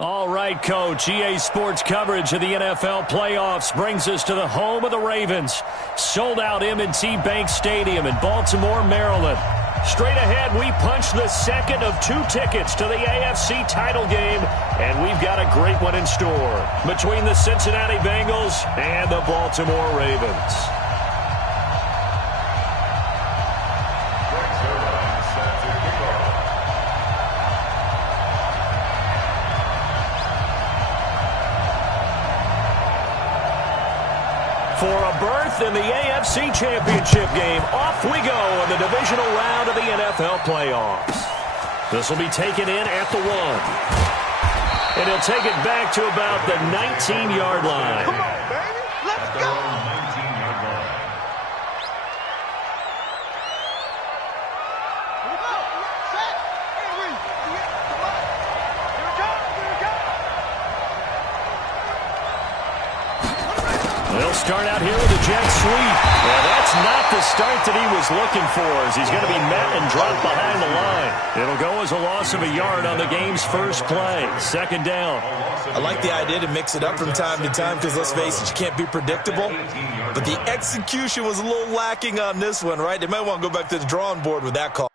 All right, Coach. EA Sports coverage of the NFL playoffs brings us to the home of the Ravens. Sold-out M&T Bank Stadium in Baltimore, Maryland. Straight ahead, we punch the second of 2 tickets to the AFC title game, and we've got a great one in store between the Cincinnati Bengals and the Baltimore Ravens. For a berth in the AFC Championship game, off we go in the divisional round of the NFL playoffs. This will be taken in at the 1. And he'll take it back to about the 19-yard line. Come on, baby. Let's go. 19-yard line. Here we go. Set. Here we go. Come on. Here we go. Here we go. They'll start out here with a jet sweep. Well, that's not the start that he was looking for, as he's going to be met and dropped behind the line. It'll go as a loss of a yard on the game's first play. Second down. I like the idea to mix it up from time to time because, let's face it, you can't be predictable. But the execution was a little lacking on this one, right? They might want to go back to the drawing board with that call.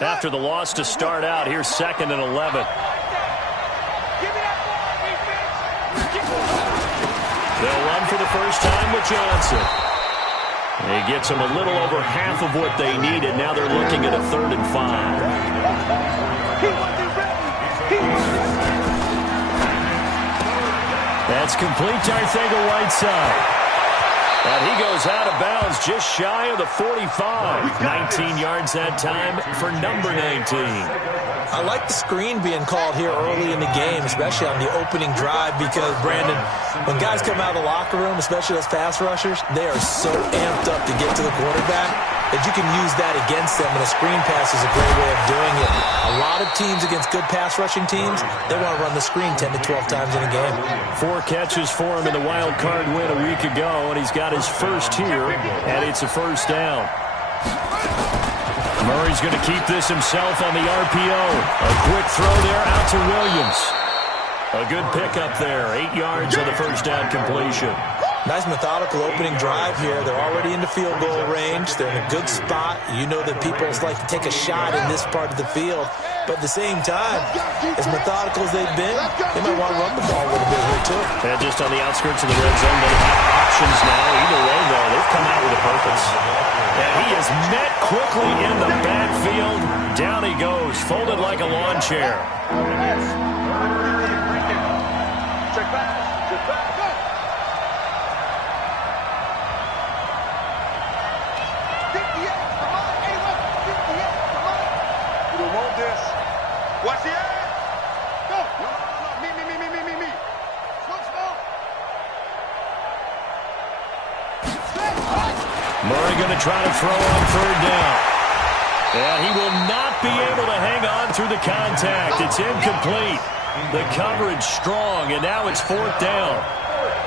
After the loss to start out, here's 2nd and 11. Give me that ball, defense. They'll run for the first time with Johnson. He gets them a little over half of what they needed. Now they're looking at a 3rd and 5. He wasn't ready. He wasn't ready. That's complete to Arcega-Whiteside. And he goes out of bounds just shy of the 45. 19 yards that time for number 19. I like the screen being called here early in the game, especially on the opening drive, because, Brandon, when guys come out of the locker room, especially those pass rushers, they are so amped up to get to the quarterback that you can use that against them, and a screen pass is a great way of doing it. A lot of teams against good pass rushing teams, they want to run the screen 10 to 12 times in a game. 4 catches for him in the wild card win a week ago, and he's got his first here, and it's a first down. Murray's going to keep this himself on the RPO. A quick throw there out to Williams. A good pickup there. 8 yards on the first down completion. Nice methodical opening drive here. They're already in the field goal range. They're in a good spot. You know that people like to take a shot in this part of the field. But at the same time, as methodical as they've been, they might want to run the ball a little bit here, too. And just on the outskirts of the red zone, they have options now. Either way, though, they've come out with a purpose. And he is met quickly in the backfield. Down he goes, folded like a lawn chair. Check back. Check back. Go. Watch the air. Go. No. Me. Slow. Murray going to try to throw on 3rd down. And he will not be able to hang on through the contact. It's incomplete. The coverage strong, and now it's 4th down.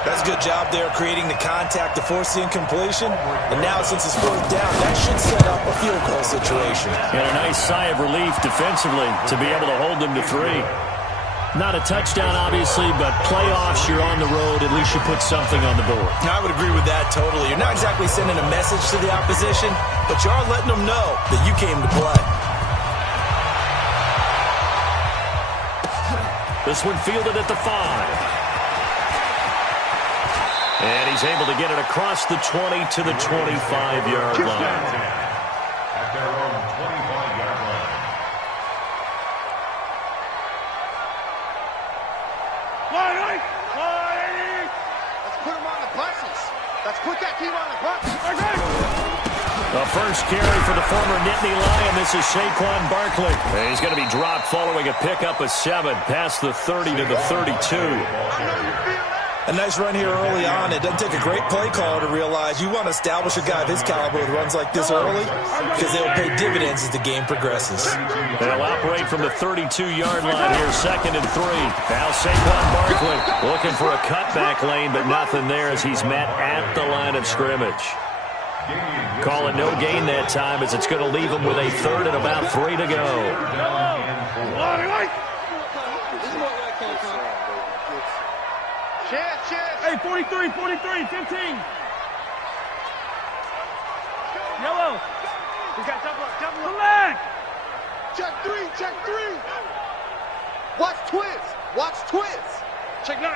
That's a good job there creating the contact to force the incompletion. And now since it's 4th down, that should set up a field goal situation. And a nice sigh of relief defensively to be able to hold them to 3. Not a touchdown, obviously, but playoffs, you're on the road. At least you put something on the board. I would agree with that totally. You're not exactly sending a message to the opposition, but you are letting them know that you came to play. This one fielded at the 5. And he's able to get it across the 20 to the 25-yard line. At their own 25-yard line. Let's put him on the buses. Let's put that team on the buses. The first carry for the former Nittany Lion. This is Saquon Barkley. And he's going to be dropped following a pickup of 7 past the 30 to the 32. I know you feel that. A nice run here early on. It doesn't take a great play caller to realize you want to establish a guy of his caliber with runs like this early because they will pay dividends as the game progresses. They'll operate from the 32-yard line here, 2nd and 3. Now Saquon Barkley looking for a cutback lane, but nothing there as he's met at the line of scrimmage. Call it no gain that time as it's going to leave him with a 3rd and about 3 to go. Hey, 43, 43, 15. Yellow. We got double up. Check 3, check 3. Watch twist. Check 9.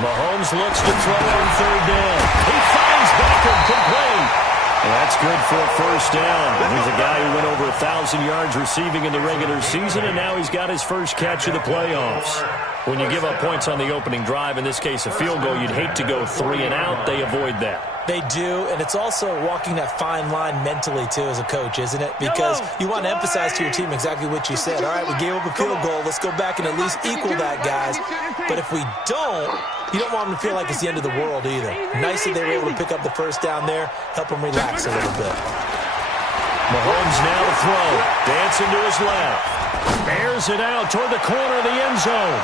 Mahomes looks to throw on 3rd down. He finds Beckham complete. And that's good for a 1st down. He's a guy who went over 1,000 yards receiving in the regular season, and now he's got his first catch of the playoffs. When you give up points on the opening drive, in this case a field goal, you'd hate to go 3 and out. They avoid that. They do, and it's also walking that fine line mentally, too, as a coach, isn't it? Because you want to emphasize to your team exactly what you said. All right, we gave up a field goal. Let's go back and at least equal that, guys. But if we don't, you don't want them to feel like it's the end of the world either. Nice that they were able to pick up the 1st down there, help them relax a little bit. Mahomes now to throw. Dancing to his left. Airs it out toward the corner of the end zone.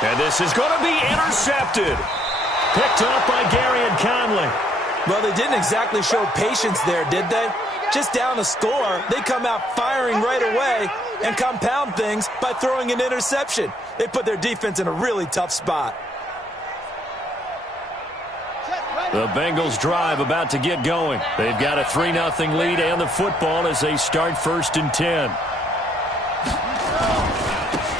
And this is going to be intercepted. Picked up by Gary and Conley. Well, they didn't exactly show patience there, did they? Just down a score, they come out firing right away and compound things by throwing an interception. They put their defense in a really tough spot. The Bengals drive about to get going. They've got a 3-0 lead and the football as they start 1st and 10.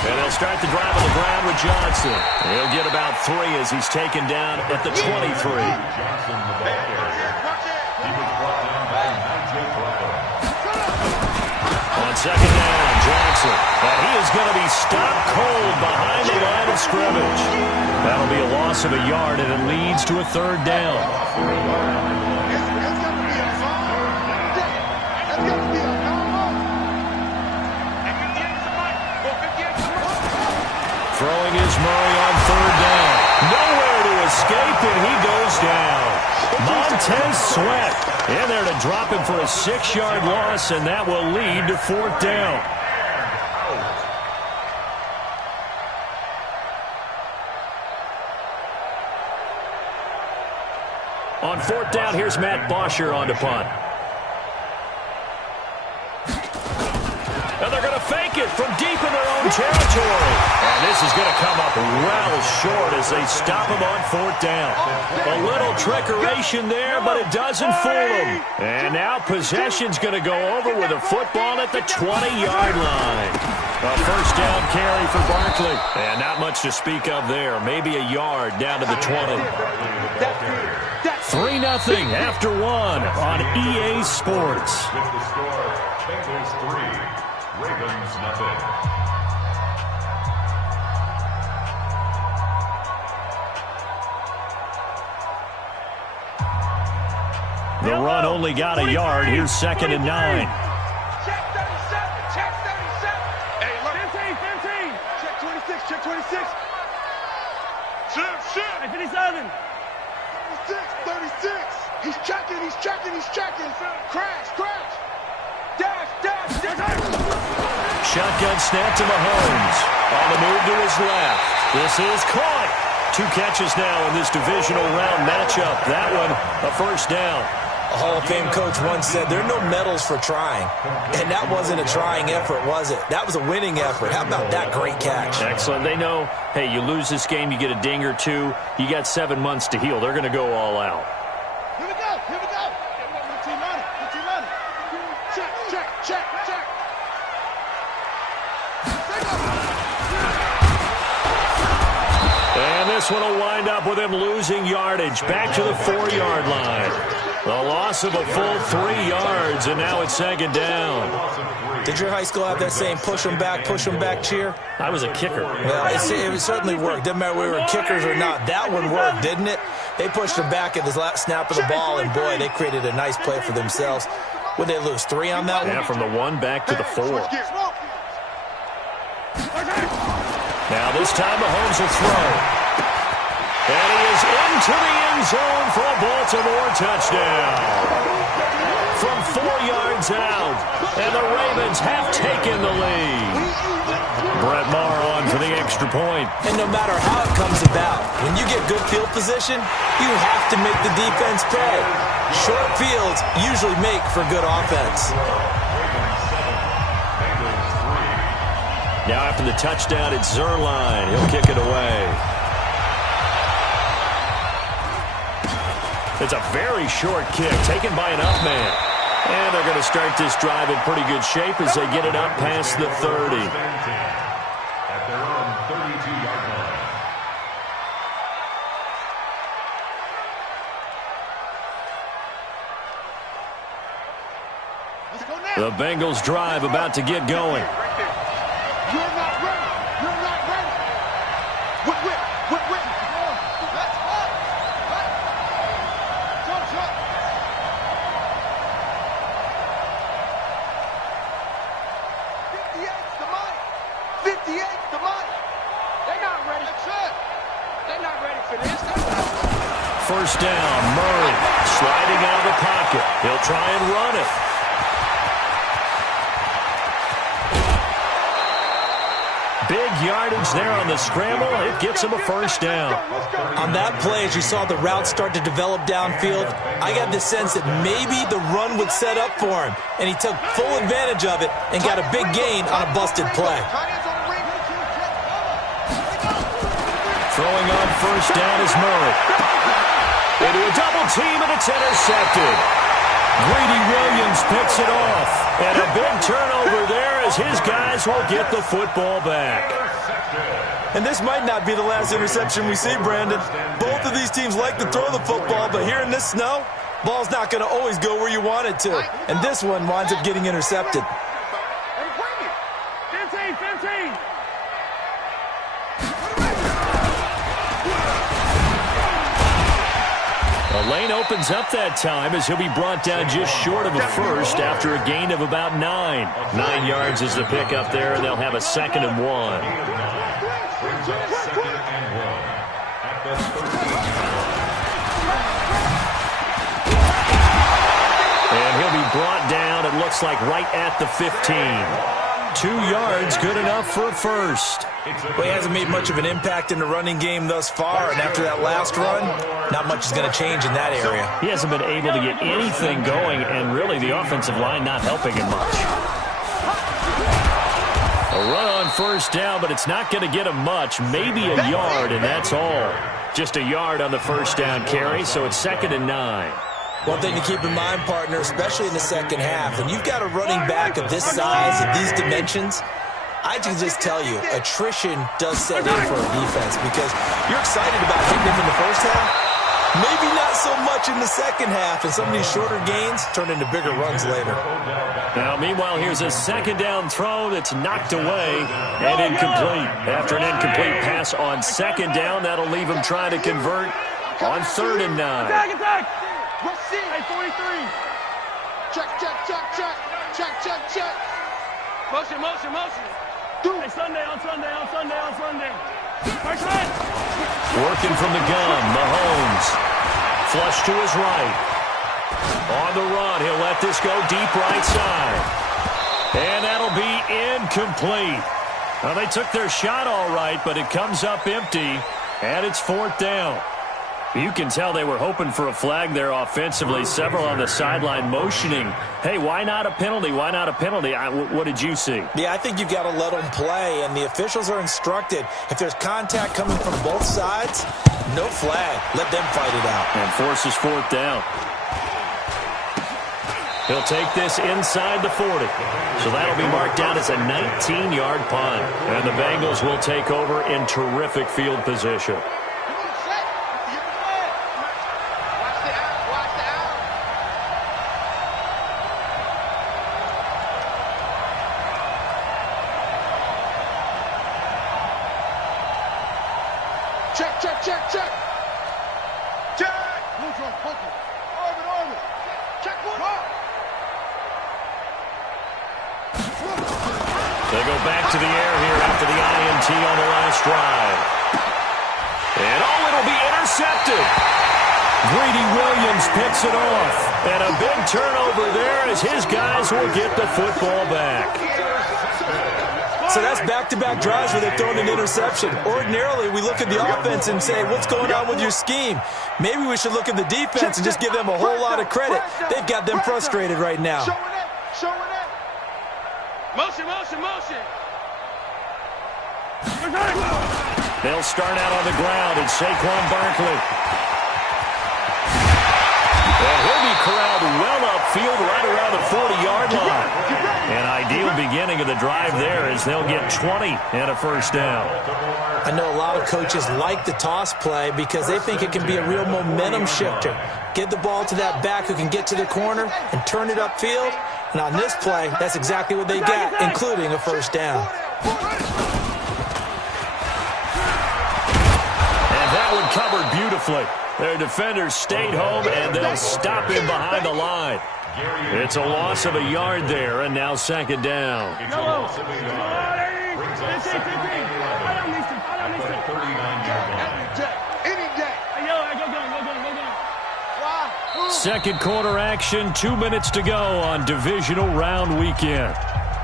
And they'll start the drive on the ground with Johnson. He'll get about 3 as he's taken down at the 23. Johnson, the ball carrier. He was brought down by Nigel Butler. On 2nd down, Johnson. And he is going to be stopped cold behind the line of scrimmage. That'll be a loss of a yard, and it leads to a 3rd down. Throwing is Murray on 3rd down. Nowhere to escape, and he goes down. Montez Sweat in there to drop him for a 6-yard loss, and that will lead to 4th down. On 4th down, here's Matt Bosher on to punt. And they're going to fake it from deep in their own territory. And this is going to come up well short as they stop him on 4th down. A little trickeration there, but it doesn't fool them. And now possession's going to go over with a football at the 20-yard line. A 1st down carry for Barkley. And not much to speak of there. Maybe a yard down to the 20. 3-0 after 1 on EA Sports. With the score, Bengals 3, Ravens 0. The run only got a yard. Here's 2nd and 9. Check 37. Check 37. Hey, look. 15. Check 26. Shit. Hey, 57. 36. He's checking. Crash. Dash. Shotgun snap to Mahomes. On the move to his left. This is caught. 2 catches now in this divisional round matchup. That one, a 1st down. A Hall of Fame coach once said, there are no medals for trying. And that wasn't a trying effort, was it? That was a winning effort. How about that great catch? Excellent. They know, hey, you lose this game, you get a ding or 2. You got 7 months to heal. They're going to go all out. Here we go. 15 on it. Check. And this one will wind up with him losing yardage. Back to the 4-yard line. The loss of a full 3 yards, and now it's 2nd down. Did your high school have that same push 'em back cheer? I was a kicker. Well, it certainly worked. Didn't matter whether we were kickers or not. That one worked, didn't it? They pushed him back at the last snap of the ball, and boy, they created a nice play for themselves. Would they lose 3 on that one? Yeah, from the 1 back to the 4. Now this time Mahomes will throw. And he is into the end zone for a Baltimore touchdown. From 4 yards out, and the Ravens have taken the lead. Brett Maher on for the extra point. And no matter how it comes about, when you get good field position, you have to make the defense pay. Short fields usually make for good offense. Now after the touchdown, it's Zerline. He'll kick it away. It's a very short kick taken by an up man. And they're going to start this drive in pretty good shape as they get it up past the 30. At their own 32-yard line. Let's go now. The Bengals drive about to get going. You're not ready. You're not ready. Whip. That's hot. Jump. 58's the money. 58's the money. They're not ready. That's it. They're not ready for this. First down, Murray sliding out of the pocket. He'll try and run it. Big yardage there on the scramble. It gets him a first down. On that play, as you saw the route start to develop downfield, I got the sense that maybe the run would set up for him, and he took full advantage of it and got a big gain on a busted play. Throwing on first down is Murray. Into a double team, and it's intercepted. Greedy Williams picks it off. And a big turnover there as his guys will get the football back. And this might not be the last interception we see, Brandon. Both of these teams like to throw the football, but here in this snow, ball's not going to always go where you want it to. And this one winds up getting intercepted. The lane opens up that time as he'll be brought down just short of a first after a gain of about 9. 9 yards is the pickup there, and they'll have a 2nd and 1. And he'll be brought down, it looks like, right at the 15. 2 yards, good enough for a first. Well, he hasn't made much of an impact in the running game thus far, and after that last run, not much is going to change in that area. He hasn't been able to get anything going, and really the offensive line not helping him much. A run on first down, but it's not going to get him much. Maybe a yard, and that's all. Just a yard on the first down carry, so it's 2nd and 9. One thing to keep in mind, partner, especially in the second half, when you've got a running back of this size, of these dimensions, I can just tell you, attrition does set in for a defense because you're excited about hitting him in the first half. Maybe not so much in the second half, and some of these shorter gains turn into bigger runs later. Now, meanwhile, here's a 2nd down throw that's knocked away and incomplete. After an incomplete pass on 2nd down, that'll leave him trying to convert on 3rd and 9. Attack! Rush in. Hey, 43. Check. Motion. Hey, Sunday. First man. Working from the gun, Mahomes. Flush to his right. On the run, he'll let this go deep right side. And that'll be incomplete. Well, they took their shot all right, but it comes up empty, and it's 4th down. You can tell they were hoping for a flag there offensively. Several on the sideline motioning. Hey, why not a penalty? Why not a penalty? What did you see? Yeah, I think you've got to let them play, and the officials are instructed. If there's contact coming from both sides, no flag. Let them fight it out. And forces 4th down. He'll take this inside the 40. So that'll be marked down as a 19-yard punt. And the Bengals will take over in terrific field position. Check. Neutral, bunker. Orbit. Check one. They go back to the air here after the INT on the last drive. And it'll be Greedy Williams picks it off. And a big turnover there as his guys will get the football back. So that's back-to-back drives where they've thrown an interception. Ordinarily, we look at the offense and say, what's going on with your scheme? Maybe we should look at the defense and just give them a whole lot of credit. They've got them frustrated right now. Showing it. Motion. They'll start out on the ground. It's Saquon Barkley. And he'll be corralled well upfield right around the 40-yard line. An ideal beginning of the drive there as they'll get 20 and a first down. I know a lot of coaches like the toss play because they think it can be a real momentum shifter. Get the ball to that back who can get to the corner and turn it upfield. And on this play, that's exactly what they got, including a first down. And that one covered beautifully. Their defenders stayed home, and they'll stop him behind the line. It's a loss of a yard there, and now second down. It's a loss of a yard. Brings up second and 11. At the 39-yard line. Any day. Second quarter action, 2 minutes to go on divisional round weekend.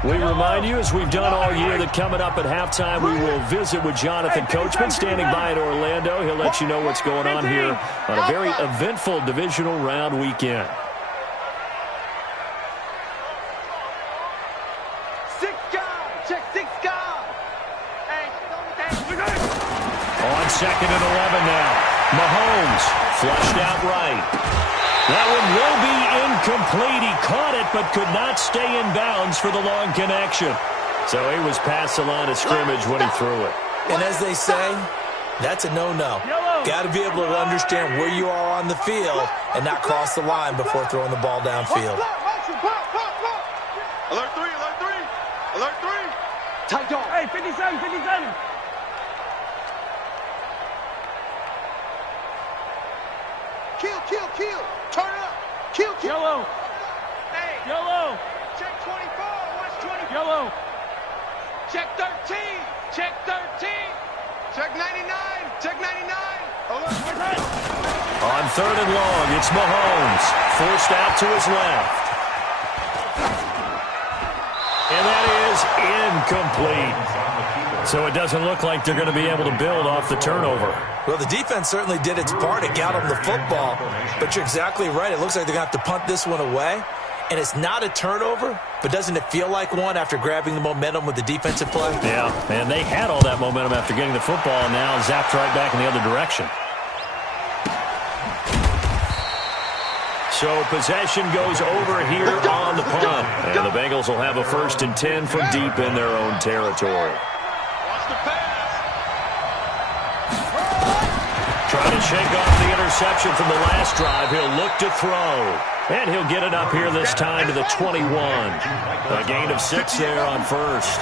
We remind you, as we've done all year, that coming up at halftime, we will visit with Jonathan Coachman standing by in Orlando. He'll let you know what's going on here on a very eventful divisional round weekend. On second and 11 now. Mahomes flushed out right. That one will be incomplete. He caught it but could not stay in bounds for the long connection. So he was past the line of scrimmage when he threw it. And as they say, that's a no-no. Got to be able to understand where you are on the field and not cross the line before throwing the ball downfield. Alert 3. Tight dog. Hey, 57. Kill. Turn up. Kill. Yellow. Hey. Yellow. Check 24. Watch 24. Yellow. Check 13. Check 99. Check 99. Alert. On third and long, it's Mahomes. Forced out to his left. And that is incomplete. So it doesn't look like they're going to be able to build off the turnover. Well, the defense certainly did its part. It got them the football. But you're exactly right. It looks like they're going to have to punt this one away. And it's not a turnover, but doesn't it feel like one after grabbing the momentum with the defensive play? Yeah, and they had all that momentum after getting the football, and now zapped right back in the other direction. So possession goes over here on the punt. And the Bengals will have a 1st and 10 from deep in their own territory. Watch the pass. Trying to shake off the interception from the last drive. He'll look to throw. And he'll get it up here this time to the 21. A gain of 6 there on first.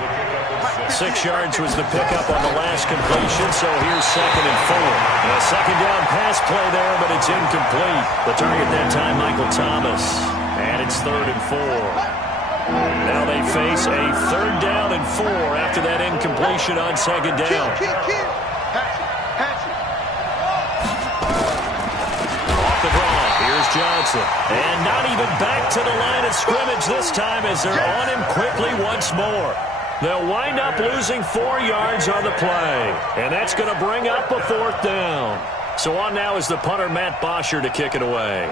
6 yards was the pickup on the last completion, so here's 2nd and 4. A second down pass play there, but it's incomplete. The target that time, Michael Thomas. And it's 3rd and 4. Now they face a 3rd down and 4 after that incompletion on 2nd down. Kill. Johnson. And not even back to the line of scrimmage this time as they're on him quickly once more. They'll wind up losing 4 yards on the play. And that's going to bring up a 4th down. So on now is the punter, Matt Bosher, to kick it away.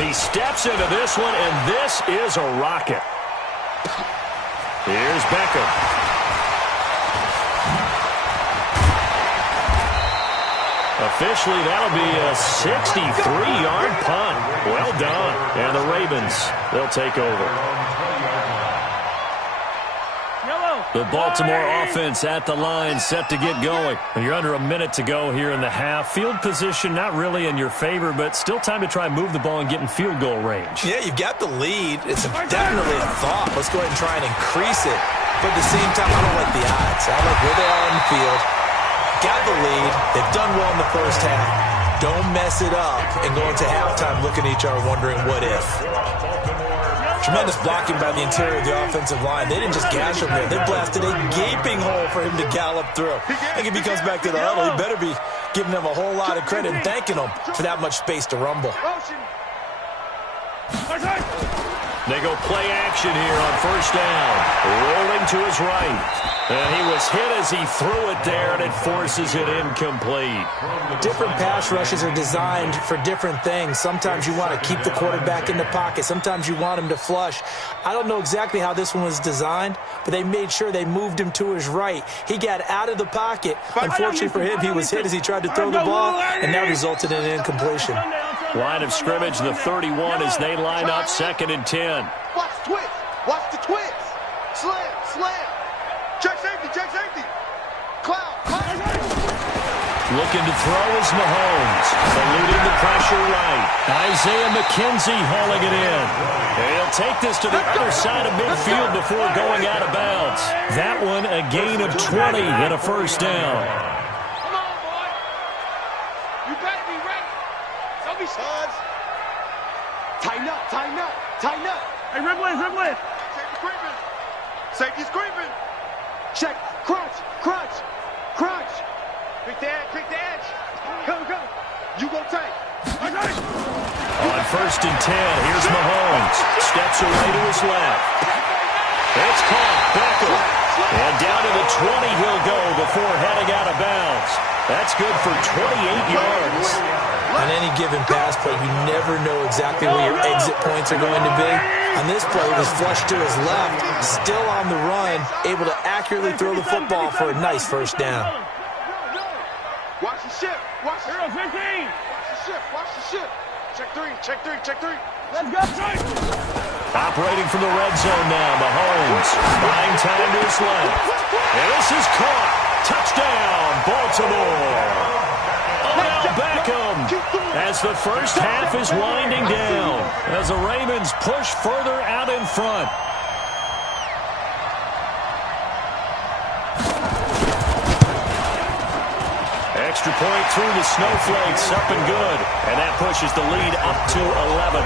He steps into this one, and this is a rocket. Here's Beckham. Officially, that'll be a 63-yard punt. Well done. And the Ravens, they'll take over. The Baltimore offense at the line, set to get going. You're under a minute to go here in the half. Field position not really in your favor, but still time to try and move the ball and get in field goal range. Yeah, you've got the lead. It's definitely a thought. Let's go ahead and try and increase it. But at the same time, I don't like the odds. I like where they are on the field. Got the lead. They've done well in the first half. Don't mess it up and go into halftime looking at each other wondering what if. Tremendous blocking by the interior of the offensive line. They didn't just gash him there. They blasted a gaping hole for him to gallop through. I think if he comes back to the huddle, he better be giving them a whole lot of credit and thanking them for that much space to rumble. They go play action here on first down. Rolling to his right. And he was hit as he threw it there, and it forces it incomplete. Different pass rushes are designed for different things. Sometimes you want to keep the quarterback in the pocket. Sometimes you want him to flush. I don't know exactly how this one was designed, but they made sure they moved him to his right. He got out of the pocket. Unfortunately for him, he was hit as he tried to throw the ball, and that resulted in an incompletion. Line of scrimmage, the 31, as they line up 2nd and 10. Watch the twist. Watch the twist. Slam, slam. Check safety, check safety. Cloud, cloud. Looking to throw is Mahomes. Eluding the pressure right. Isaiah McKenzie hauling it in. And he'll take this to the other side of midfield before going out of bounds. That one a gain of 20 and a first down. Come on, boy. You better be ready. Don't be studs. Tighten up, tighten up, tighten up. Hey, Ripley, Ripley. Safety creeping. Safety's creeping. Check. Crunch, crunch, crunch. Quick the edge. Go, go. You go take. On first and 10, here's Mahomes. Steps away to his left. It's caught. Beckham. And down to the 20 he'll go before heading out of bounds. That's good for 28 yards. On any given pass play, you never know exactly where your exit points are going to be. On this play, he was flushed to his left, still on the run, able to accurately throw the football for a nice first down. Watch the ship. Watch the ship. 15. Watch the ship. Watch the ship. Check three. Check three. Check three. Let's go, Chase. Operating from the red zone now, Mahomes. Buying time to his left. And this is caught. Touchdown, Baltimore. Odell Beckham as the first half is winding down as the Ravens push further out in front. Extra point through the Snowflakes, up and good. And that pushes the lead up to 11.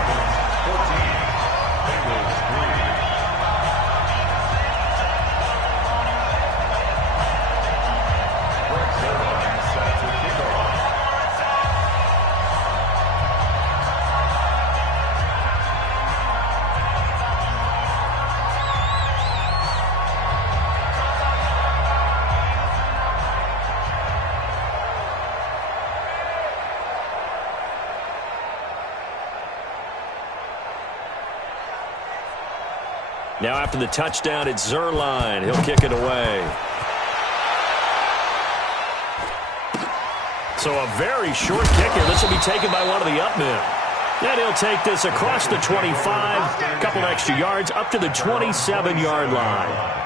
Now after the touchdown, it's Zerline. He'll kick it away. So a very short kicker. This will be taken by one of the up men. And he'll take this across the 25, a couple extra yards, up to the 27-yard line.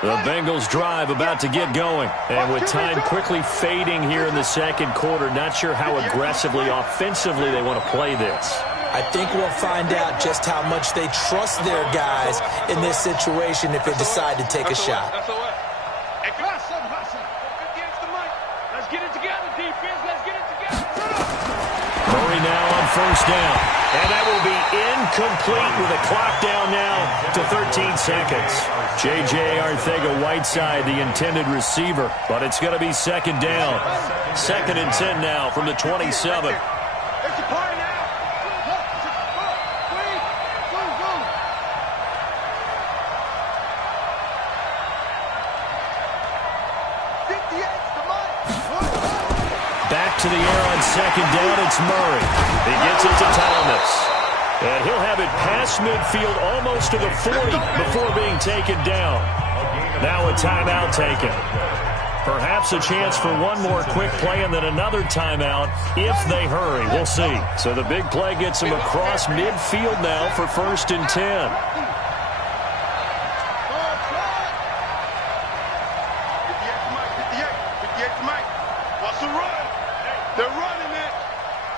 The Bengals drive about to get going. And with time quickly fading here in the second quarter, not sure how aggressively, offensively they want to play this. I think we'll find out just how much they trust their guys in this situation if they decide to take a shot. Let's get it together, defense. Let's get it together. Murray now on first down. And that will be incomplete with a clock down now to 13 seconds. J.J. Arcega-Whiteside, the intended receiver, but it's going to be second down. 2nd and 10 now from the 27. Back to the air on second down, it's Murray. He gets it to Thomas. And he'll have it past midfield almost to the 40 before being taken down. Now a timeout taken. Perhaps a chance for one more quick play and then another timeout if they hurry. We'll see. So the big play gets him across midfield now for 1st and 10. They're running it.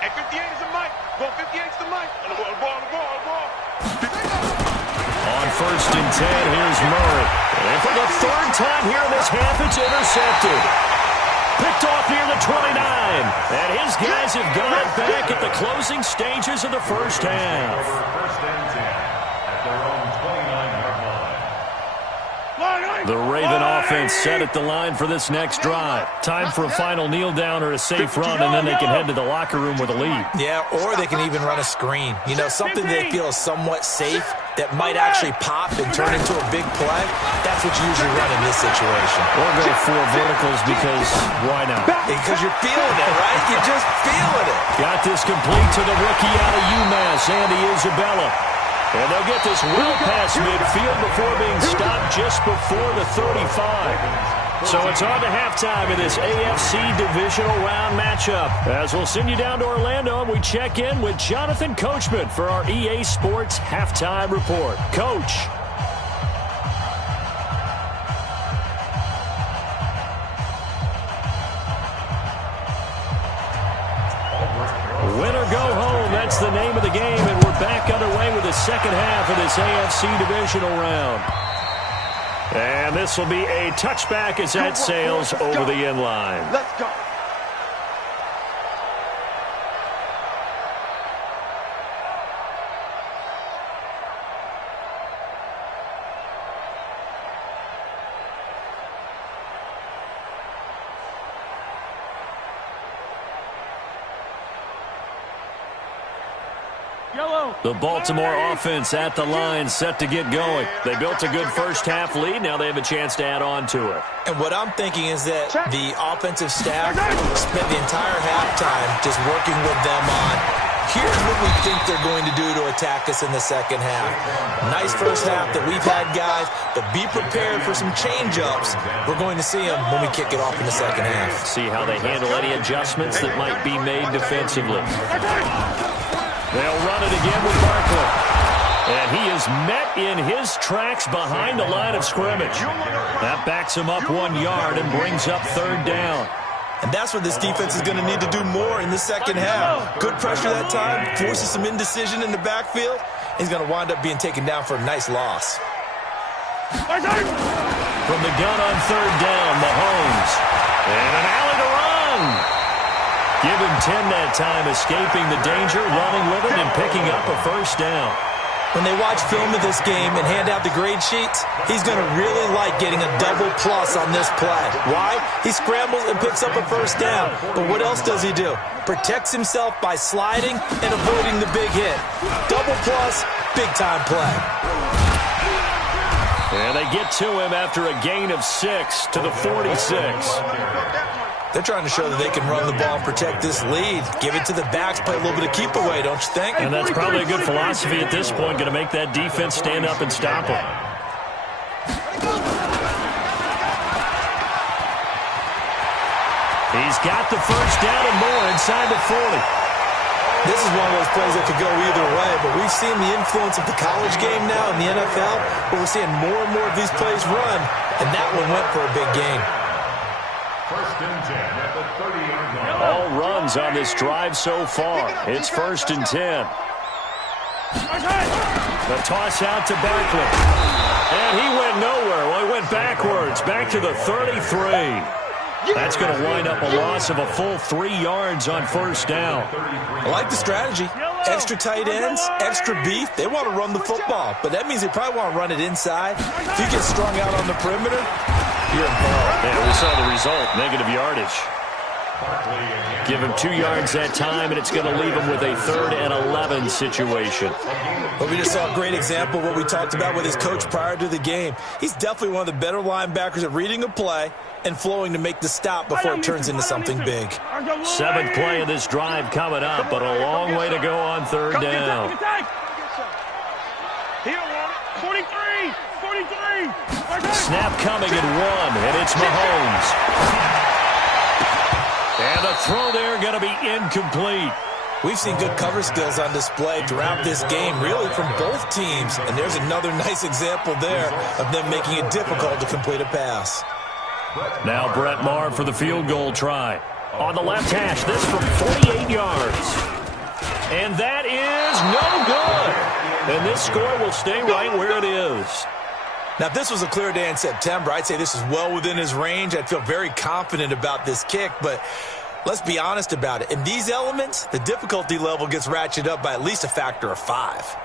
And 58 is a mic. Ball 58 is the mic. Ball. On 1st and 10, here's Murray. And for the 3rd time here in this half, it's intercepted. Picked off near the 29. And his guys have got it back at the closing stages of the first half. First and 10 at their own 29-yard line. The Raven offense set at the line for this next drive. Time for a final kneel down or a safe run, and then they can head to the locker room with a lead. Yeah, or they can even run a screen. You know, something they feel is somewhat safe that might actually pop and turn into a big play. That's what you usually run in this situation. Or go for verticals because why not? Because you're feeling it, right? You're just feeling it. Got this complete to the rookie out of UMass, Andy Isabella. And they'll get this well past midfield before being stopped just before the 35. So it's on to halftime in this AFC divisional round matchup. As we'll send you down to Orlando, and we check in with Jonathan Coachman for our EA Sports Halftime Report. Coach. Win or go home, that's the name of the game, and we're back underway with the second half of this AFC divisional round. And this will be a touchback as that sails over the end line. Let's go. The Baltimore offense at the line, set to get going. They built a good first-half lead. Now they have a chance to add on to it. And what I'm thinking is that the offensive staff spent the entire halftime just working with them on, here's what we think they're going to do to attack us in the second half. Nice first half that we've had, guys, but be prepared for some change-ups. We're going to see them when we kick it off in the second half. See how they handle any adjustments that might be made defensively. They'll run it again with Barkley. And he is met in his tracks behind the line of scrimmage. That backs him up 1 yard and brings up third down. And that's what this defense is going to need to do more in the second half. Good pressure that time, forces some indecision in the backfield. He's going to wind up being taken down for a nice loss. From the gun on third down, Mahomes. And an alley to run. Give him 10 that time, escaping the danger, running with it, and picking up a first down. When they watch film of this game and hand out the grade sheets, he's going to really like getting a double plus on this play. Why? He scrambles and picks up a first down. But what else does he do? Protects himself by sliding and avoiding the big hit. Double plus, big-time play. And they get to him after a gain of 6 to the 46. They're trying to show that they can run the ball and protect this lead. Give it to the backs, play a little bit of keep away, don't you think? And that's probably a good philosophy at this point, going to make that defense stand up and stop them. He's got the first down and more inside the 40. This is one of those plays that could go either way, but we've seen the influence of the college game now in the NFL, where we're seeing more and more of these plays run, and that one went for a big gain. First and 10 at the 38-yard line. All runs on this drive so far. It's first and 10. The toss out to Barkley. And he went nowhere. Well, he went backwards, back to the 33. That's going to wind up a loss of a full 3 yards on first down. I like the strategy. Extra tight ends, extra beef. They want to run the football, but that means they probably want to run it inside. If you get strung out on the perimeter, you're in peril. Yeah, we saw the result, negative yardage. Give him 2 yards that time, and it's going to leave him with a 3rd and 11 situation. But we just saw a great example of what we talked about with his coach prior to the game. He's definitely one of the better linebackers at reading a play and flowing to make the stop before it turns into something big. 7th play of this drive coming up, but a long way to go on third down. He don't want it. 43. Snap coming at 1, and it's Mahomes. And the throw there going to be incomplete. We've seen good cover skills on display throughout this game, really from both teams. And there's another nice example there of them making it difficult to complete a pass. Now Brett Maher for the field goal try. On the left hash, this from 48 yards. And that is no good. And this score will stay right where it is. Now, if this was a clear day in September, I'd say this is well within his range. I'd feel very confident about this kick, but let's be honest about it. In these elements, the difficulty level gets ratcheted up by at least a factor of 5.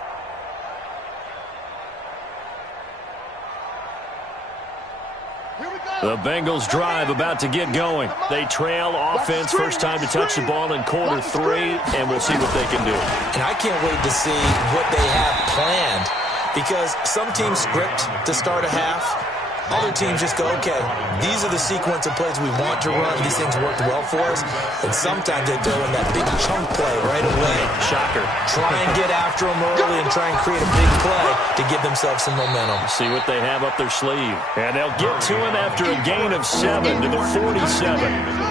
The Bengals drive about to get going. They trail offense, first time to touch the ball in quarter 3, and we'll see what they can do. And I can't wait to see what they have planned, because some teams script to start a half. Other teams just go, okay, these are the sequence of plays we want to run. These things worked well for us. And sometimes they throw in that big chunk play right away. Shocker. Try and get after them early and try and create a big play to give themselves some momentum. See what they have up their sleeve. And they'll get to him after a gain of 7 to the 47.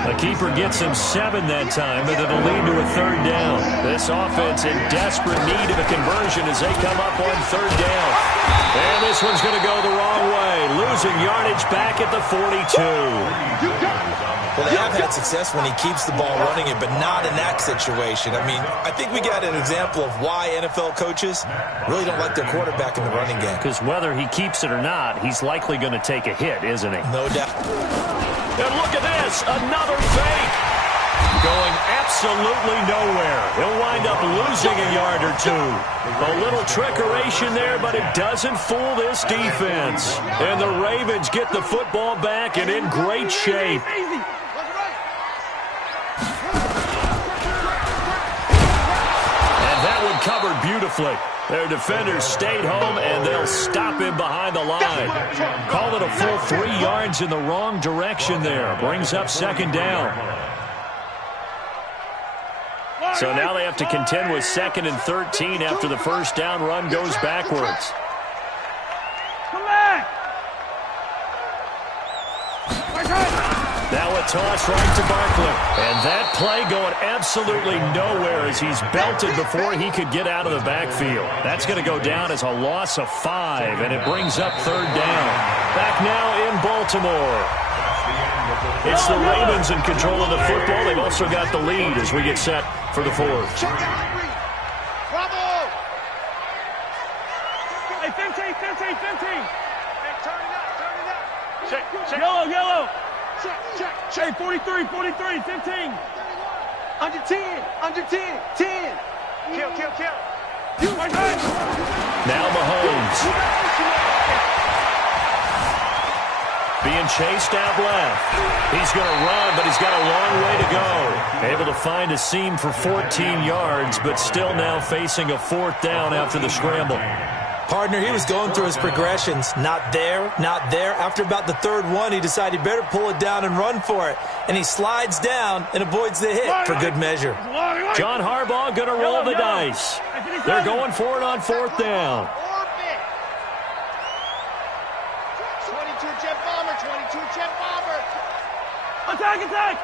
The keeper gets him 7 that time, but it'll lead to a third down. This offense in desperate need of a conversion as they come up on third down. And this one's going to go the wrong way. Losing yardage back at the 42. Well, they have had success when he keeps the ball running it, but not in that situation. I mean, I think we got an example of why NFL coaches really don't like their quarterback in the running game. Because whether he keeps it or not, he's likely going to take a hit, isn't he? No doubt. And look at this, another fake. Going absolutely nowhere. He'll wind up losing a yard or 2. A little trickeration there, but it doesn't fool this defense. And the Ravens get the football back and in great shape. And that one covered beautifully. Their defenders stayed home, and they'll stop him behind the line. Call it a full 3 yards in the wrong direction there. Brings up second down. So now they have to contend with 2nd and 13 after the first down run goes backwards. Come back! Now a toss right to Barkley. And that play going absolutely nowhere as he's belted before he could get out of the backfield. That's going to go down as a loss of 5, and it brings up third down. Back now in Baltimore. It's the Ravens in control of the football. They've also got the lead as we get set for the 4th. Bravo! Hey, 15. Hey, turn it up. Check. Yellow. Check. Hey, 43, 15. Under 10. 10. Kill. Now Mahomes. Being chased out left. He's going to run, but he's got a long way to go. Able to find a seam for 14 yards, but still now facing a 4th down after the scramble. Partner, he was going through his progressions. Not there. After about the 3rd one, he decided he better pull it down and run for it. And he slides down and avoids the hit for good measure. John Harbaugh going to roll the dice. They're going for it on 4th down. 22 jet bomber. Attack!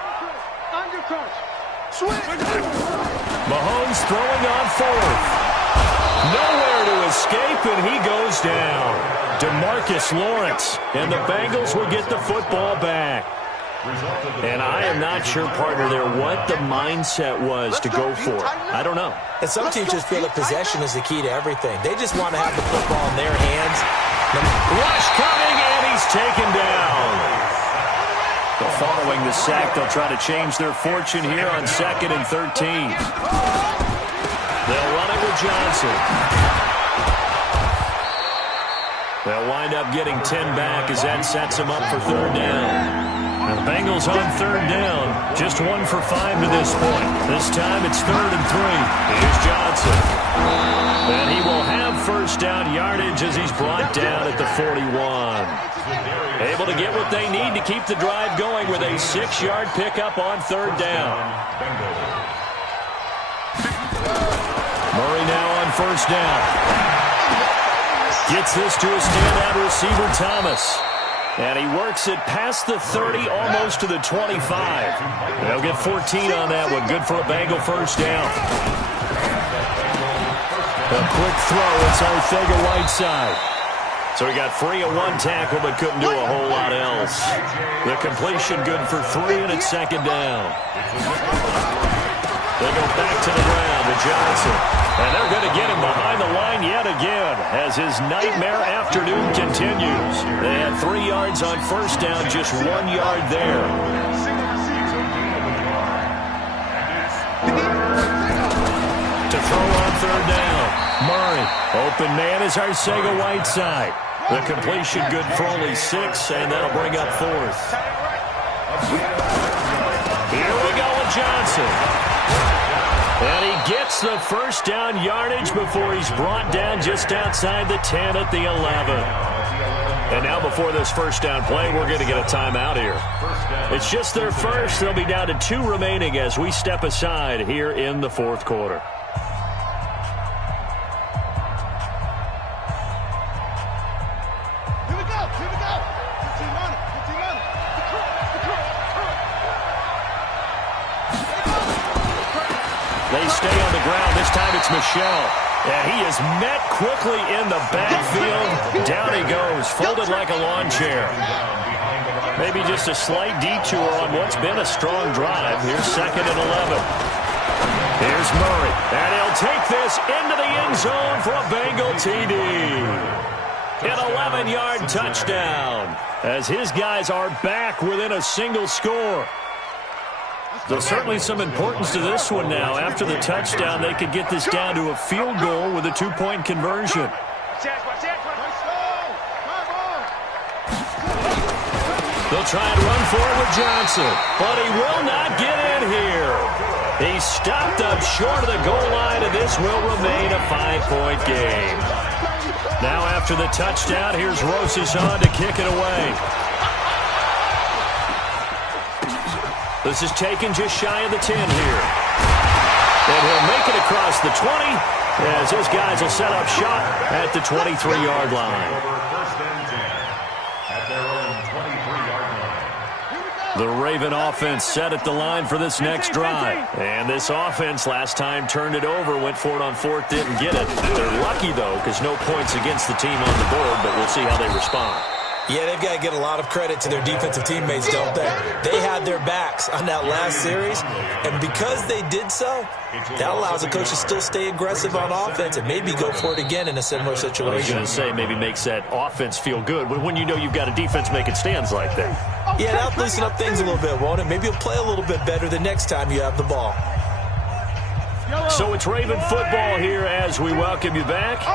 Undercut. Switch. Mahomes throwing on 4th. Nowhere to escape, and he goes down. DeMarcus Lawrence, and the Bengals will get the football back. And I am not sure, partner, there what the mindset was to go for it. I don't know. And some teams just feel that possession is the key to everything. They just want to have the football in their hands. Rush coming, and he's taken down. But following the sack, they'll try to change their fortune here on 2nd and 13. They'll run it with Johnson. They'll wind up getting 10 back as that sets them up for third down. Now the Bengals on third down, just 1 for 5 to this point. This time it's 3rd and 3. Here's Johnson. And he will have first down yardage as he's brought down at the 41. Able to get what they need to keep the drive going with a 6-yard pickup on third down. Murray now on first down. Gets this to a standout receiver, Thomas. And he works it past the 30, almost to the 25. They'll get 14 on that one. Good for a Bengal first down. A quick throw. It's Arcega-Whiteside. So he got free of 1 tackle, but couldn't do a whole lot else. The completion good for 3, and it's second down. They go back to the ground to Johnson. And they're going to get him behind the line yet again as his nightmare afternoon continues. They had 3 yards on first down, just 1 yard there. To throw on third down. Murray. Open man is Arcega-Whiteside. The completion good for only 6, and that'll bring up 4th. Here we go with Johnson. And he gets the first down yardage before he's brought down just outside the 10 at the 11. And now before this first down play, we're going to get a timeout here. It's just their first. They'll be down to 2 remaining as we step aside here in the 4th quarter. They stay on the ground. This time it's Michel. And he is met quickly in the backfield. Down he goes, folded like a lawn chair. Maybe just a slight detour on what's been a strong drive. Here's 2nd and 11. Here's Murray. And he'll take this into the end zone for a Bengal TD. An 11-yard touchdown as his guys are back within a single score. There's certainly some importance to this one now. After the touchdown, they could get this down to a field goal with a 2-point conversion. They'll try and run for it with Johnson, but he will not get in here. He's stopped up short of the goal line, and this will remain a 5-point game. Now after the touchdown, here's Rosas on to kick it away. This is taken just shy of the 10 here. And he'll make it across the 20 as his guys will set up shop at the 23-yard line. The Raven offense set at the line for this next drive. And this offense last time turned it over, went for it on 4th, didn't get it. They're lucky, though, because no points against the team on the board, but we'll see how they respond. Yeah, they've got to get a lot of credit to their defensive teammates, don't they? They had their backs on that last series, and because they did so, that allows the coach to still stay aggressive on offense and maybe go for it again in a similar situation. I was going to say maybe makes that offense feel good when you know you've got a defense making stands like that. Yeah, that'll loosen up things a little bit, won't it? Maybe you'll play a little bit better the next time you have the ball. So it's Raven football here as we welcome you back.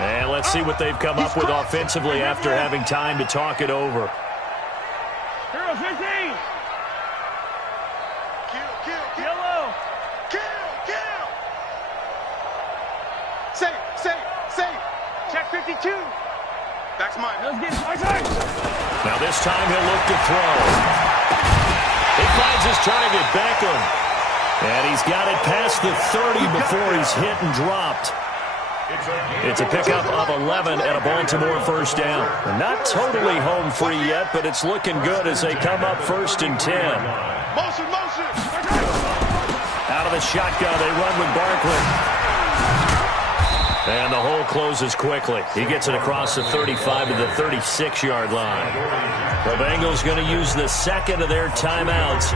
And let's see what they've come up with offensively after having time to talk it over. Hero 15. Yellow. Kill. Save. Check 52. That's mine. Let's get it. Now this time he'll look to throw. He finds his target, Beckham. And he's got it past the 30 before he's hit and dropped. It's a pickup of 11 and a Baltimore first down. Not totally home free yet, but it's looking good as they come up 1st and 10. Motion. Out of the shotgun, they run with Barkley. And the hole closes quickly. He gets it across the 35 to the 36-yard line. The Bengals going to use the 2nd of their timeouts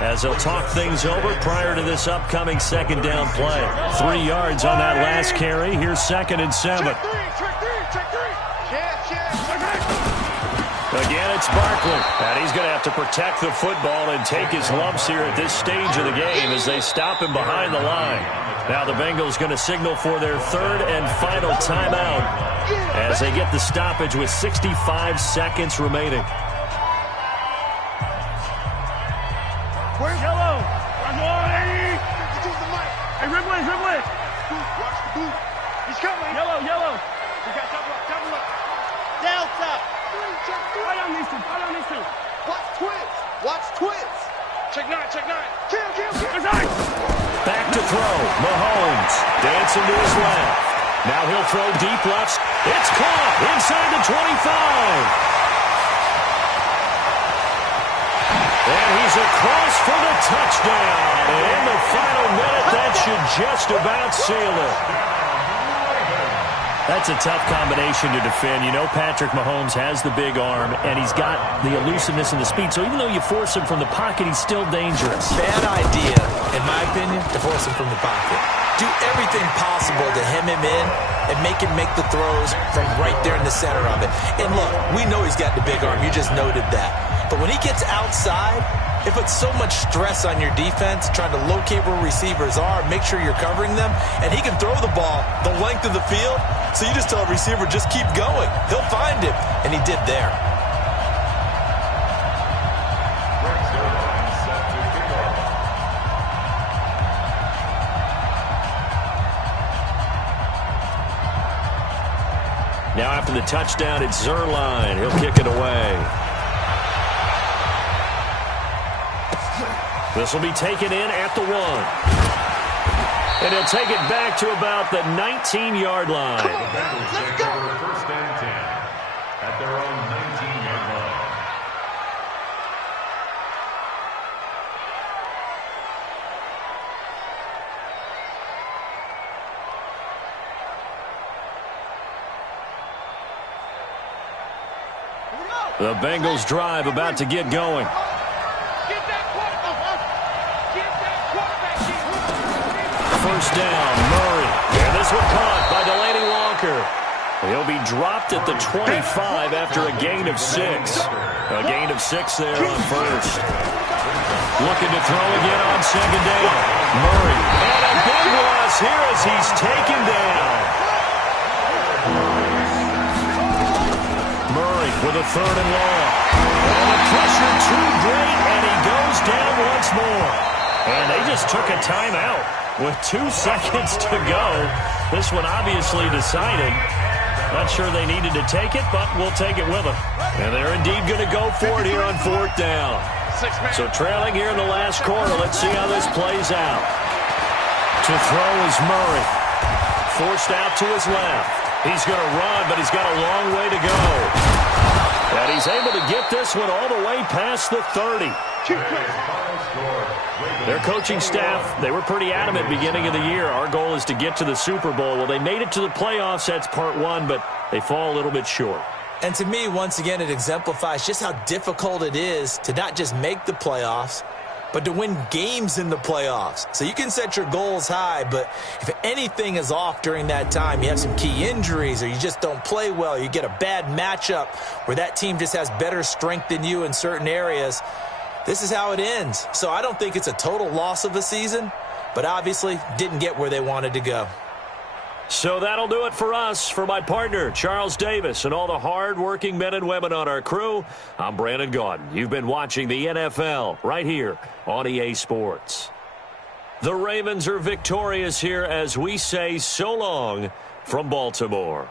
as they'll talk things over prior to this upcoming 2nd down play. 3 yards on that last carry. Here's 2nd and 7. Check three. Again, it's Barkley. And he's going to have to protect the football and take his lumps here at this stage of the game as they stop him behind the line. Now the Bengals going to signal for their 3rd and final timeout as they get the stoppage with 65 seconds remaining. Where's Yellow? Run on, Eddie. Hey, Ridley. Watch the boot. He's coming. Yellow. We got double up. Delta. Right on these two. Watch twins. Check nine. Kill. Back to throw. Mahomes dancing to his left. Now he'll throw deep left. It's caught inside the 25. And he's across for the touchdown. And in the final minute, that should just about seal it. That's a tough combination to defend. You know Patrick Mahomes has the big arm, and he's got the elusiveness and the speed. So even though you force him from the pocket, he's still dangerous. Bad idea, in my opinion, to force him from the pocket. Do everything possible to hem him in and make him make the throws from right there in the center of it. And look, we know he's got the big arm. You just noted that. But when he gets outside, It puts so much stress on your defense trying to locate where receivers are, make sure you're covering them, and he can throw the ball the length of the field, so you just tell a receiver, just keep going. He'll find him, and he did there. Now after the touchdown, it's Zerline. He'll kick it away. This will be taken in at the 1. And he'll take it back to about the 19-yard line. The Bengals take over first and 10 at their own 19-yard line. The Bengals drive about to get going. First down, Murray. And this one caught by Delaney Walker. He'll be dropped at the 25 after a gain of 6. A gain of 6 there on first. Looking to throw again on second down. Murray. And a big loss here as he's taken down. Murray with a 3rd and long. And the pressure too great, and he goes down once more. And they just took a timeout with 2 seconds to go. This one obviously decided. Not sure they needed to take it, but we'll take it with them. And they're indeed going to go for it here on 4th down. So trailing here in the last quarter, let's see how this plays out. To throw is Murray. Forced out to his left. He's going to run, but he's got a long way to go. And he's able to get this one all the way past the 30. Their coaching staff, they were pretty adamant beginning of the year. Our goal is to get to the Super Bowl. Well, they made it to the playoffs. That's part 1, but they fall a little bit short. And to me, once again, it exemplifies just how difficult it is to not just make the playoffs, but to win games in the playoffs. So you can set your goals high, but if anything is off during that time, you have some key injuries or you just don't play well, you get a bad matchup where that team just has better strength than you in certain areas, this is how it ends. So I don't think it's a total loss of a season, but obviously didn't get where they wanted to go. So that'll do it for us. For my partner, Charles Davis, and all the hard-working men and women on our crew, I'm Brandon Gaudin. You've been watching the NFL right here on EA Sports. The Ravens are victorious here as we say so long from Baltimore.